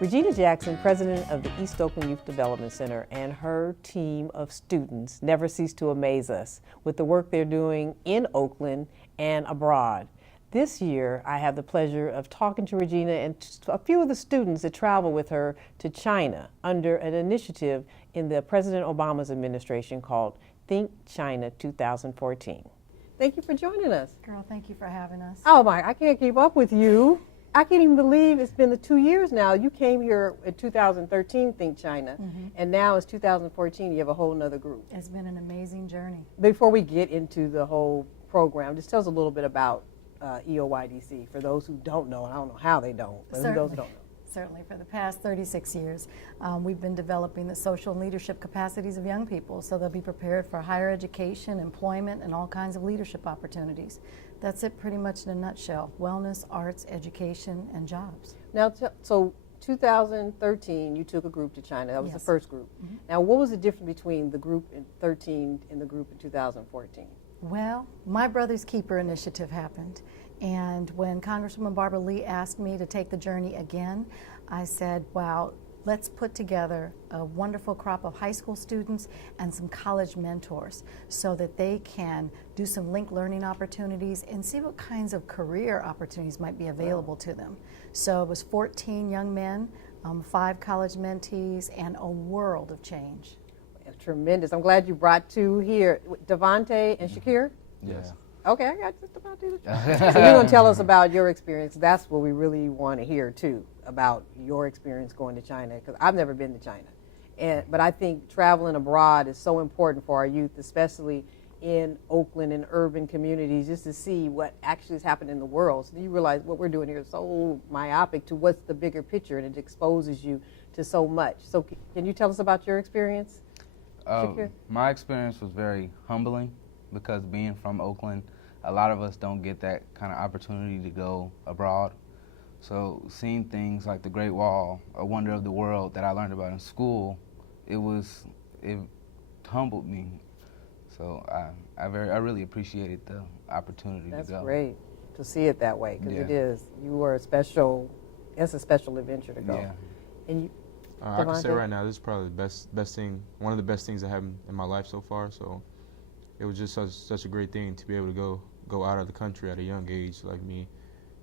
Regina Jackson, president of the East Oakland Youth Development Center, and her team of students never cease to amaze us with the work they're doing in Oakland and abroad. This year, I have the pleasure of talking to Regina and a few of the students that travel with her to China under an initiative in the President Obama's administration called Think China 2014. Thank you for joining us. Girl, thank you for having us. Oh my, I can't keep up with you. I can't even believe it's been the 2 years now. You came here in 2013, Think China, and now it's 2014. You have a whole nother group. It's been an amazing journey. Before we get into the whole program, just tell us a little bit about EOYDC for those who don't know, and I don't know how they don't, but Certainly. those who don't know. Certainly, for the past 36 years, we've been developing the social and leadership capacities of young people so they'll be prepared for higher education, employment, and all kinds of leadership opportunities. That's it pretty much in a nutshell: wellness, arts, education, and jobs. Now, so 2013, you took a group to China. That was Yes. the first group. Now, what was the difference between the group in 13 and the group in 2014? Well, my Brother's Keeper initiative happened, and when Congresswoman Barbara Lee asked me to take the journey again, I said, wow, let's put together a wonderful crop of high school students and some college mentors so that they can do some linked learning opportunities and see what kinds of career opportunities might be available to them. So it was 14 young men, 5 college mentees, and a world of change. Tremendous. I'm glad you brought two here, Devontae and Shakir. Yes. Okay, I got just about to. So you're going to tell us about your experience. That's what we really want to hear too, about your experience going to China, because I've never been to China. But I think traveling abroad is so important for our youth, especially in Oakland and urban communities, just to see what actually is happening in the world. So you realize what we're doing here is so myopic to what's the bigger picture, and it exposes you to so much. So can you tell us about your experience? My experience was very humbling because being from Oakland, a lot of us don't get that kind of opportunity to go abroad. So seeing things like the Great Wall, a wonder of the world that I learned about in school, it humbled me. So I really appreciated the opportunity to go. That's great to see it that way, because Yeah. it is. You were it's a special adventure to go. Yeah. And you, I can say Devontae? right now, this is probably the best thing, one of the best things that happened in my life so far. So it was just such a great thing to be able to go out of the country at a young age like me.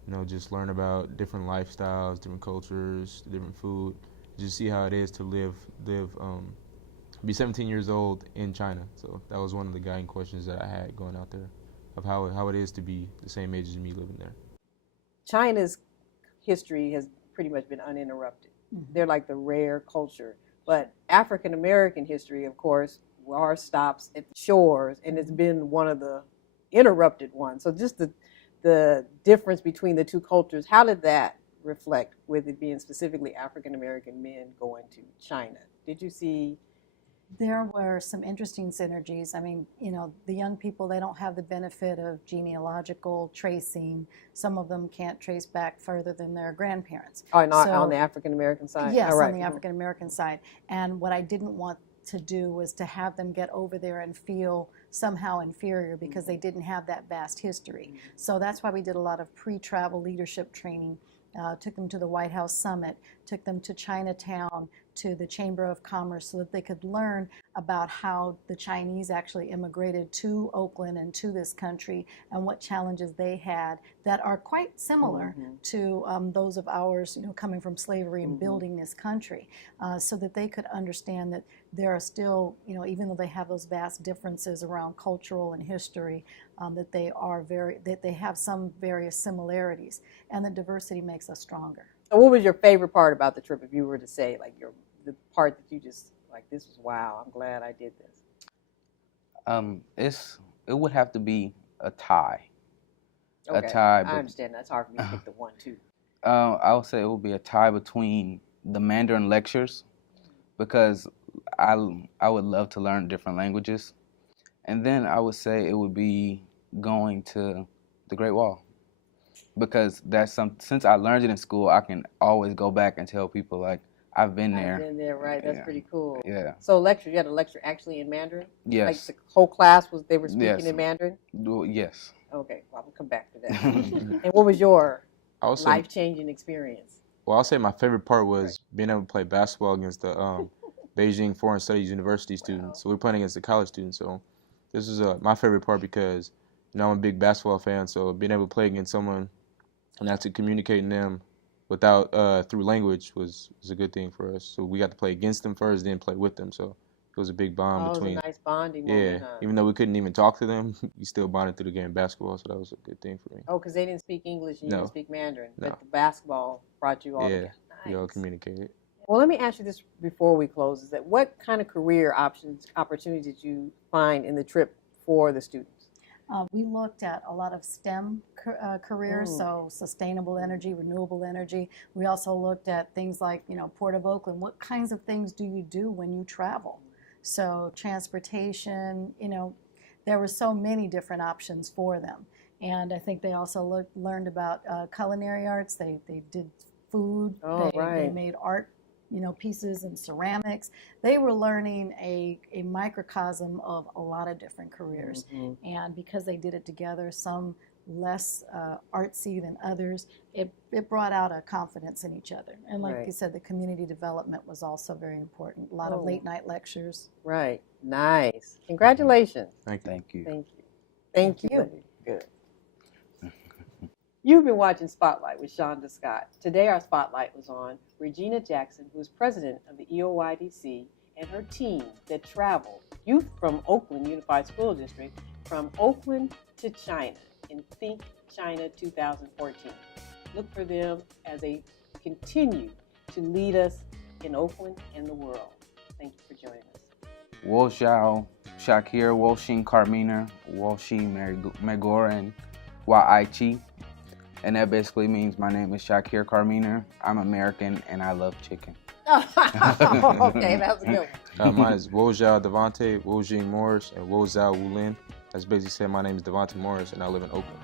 You know, just learn about different lifestyles, different cultures, different food. Just see how it is to be 17 years old in China. So that was one of the guiding questions that I had going out there, of how it is to be the same age as me living there. China's history has pretty much been uninterrupted. They're like the rare culture. But African American history, of course, our stops at shores, and it's been one of the interrupted ones. So just the difference between the two cultures, how did that reflect with it being specifically African American men going to China? Did you see? There were some interesting synergies. I mean, you know, the young people, they don't have the benefit of genealogical tracing. Some of them can't trace back further than their grandparents. Oh, not So- on the African American side? Yes, All right. on the African American side. And what I didn't want to do was to have them get over there and feel somehow inferior because they didn't have that vast history. So that's why we did a lot of pre-travel leadership training. Took them to the White House Summit, took them to Chinatown, to the Chamber of Commerce, so that they could learn about how the Chinese actually immigrated to Oakland and to this country and what challenges they had that are quite similar to those of ours, you know, coming from slavery and building this country, so that they could understand that there are still, you know, even though they have those vast differences around cultural and history, that they have some various similarities, and that diversity makes us stronger. So what was your favorite part about the trip, if you were to say, like, the part that you just, like, this was, wow, I'm glad I did this? It would have to be a tie. Okay. A tie. I understand. That's hard for me to pick the one, too. I would say it would be a tie between the Mandarin lectures, because I would love to learn different languages, and then I would say it would be going to the Great Wall, because since I learned it in school, I can always go back and tell people, like, I've been there. I've been there, right? That's pretty cool. Yeah. So you had a lecture actually in Mandarin? Yes. Like the whole class they were speaking Yes. in Mandarin? Well, yes. Okay, well, we'll come back to that. And what was your Also, life-changing experience? Well, I'll say my favorite part was being able to play basketball against the Beijing Foreign Studies University students. So we're playing against the college students. So this is my favorite part because, I'm a big basketball fan. So being able to play against someone and have to communicate in them without through language was a good thing for us. So we got to play against them first, then play with them. So it was a big bond Oh, it between. was a nice bonding Yeah, moment, huh? even though we couldn't even talk to them, we still bonded through the game of basketball. So that was a good thing for me. Oh, because they didn't speak English and you No. didn't speak Mandarin, No. but the basketball brought you all Yeah, together. we all Nice. communicated. Well, let me ask you this before we close: is that what kind of career opportunities did you find in the trip for the students? We looked at a lot of STEM careers, Mm. so sustainable energy, renewable energy. We also looked at things like, Port of Oakland. What kinds of things do you do when you travel? So transportation, there were so many different options for them. And I think they also learned about culinary arts. They did food. Oh, They right. made art, pieces and ceramics. They were learning a microcosm of a lot of different careers. Mhm. And because they did it together, some less artsy than others, it brought out a confidence in each other. And like Right. you said, the community development was also very important. A lot Oh. of late night lectures. Right. Nice. Congratulations. Thank you. Thank you. Thank you. Thank Thank you. you. Good. You've been watching Spotlight with Shonda Scott. Today our spotlight was on Regina Jackson, who is president of the EOYDC, and her team that traveled youth from Oakland Unified School District from Oakland to China in Think China 2014. Look for them as they continue to lead us in Oakland and the world. Thank you for joining us. Wo Xiao, Shakir, Wo Xin Carmina, Wo Xin Megoran, Wa Ai Chi. And that basically means my name is Shakir Carmina. I'm American and I love chicken. Okay, that was a good one. Mine is Wo Zhao Devontae, Wo Jing Morris, and Wo Zhao Wu Lin. That's basically saying my name is Devontae Morris and I live in Oakland.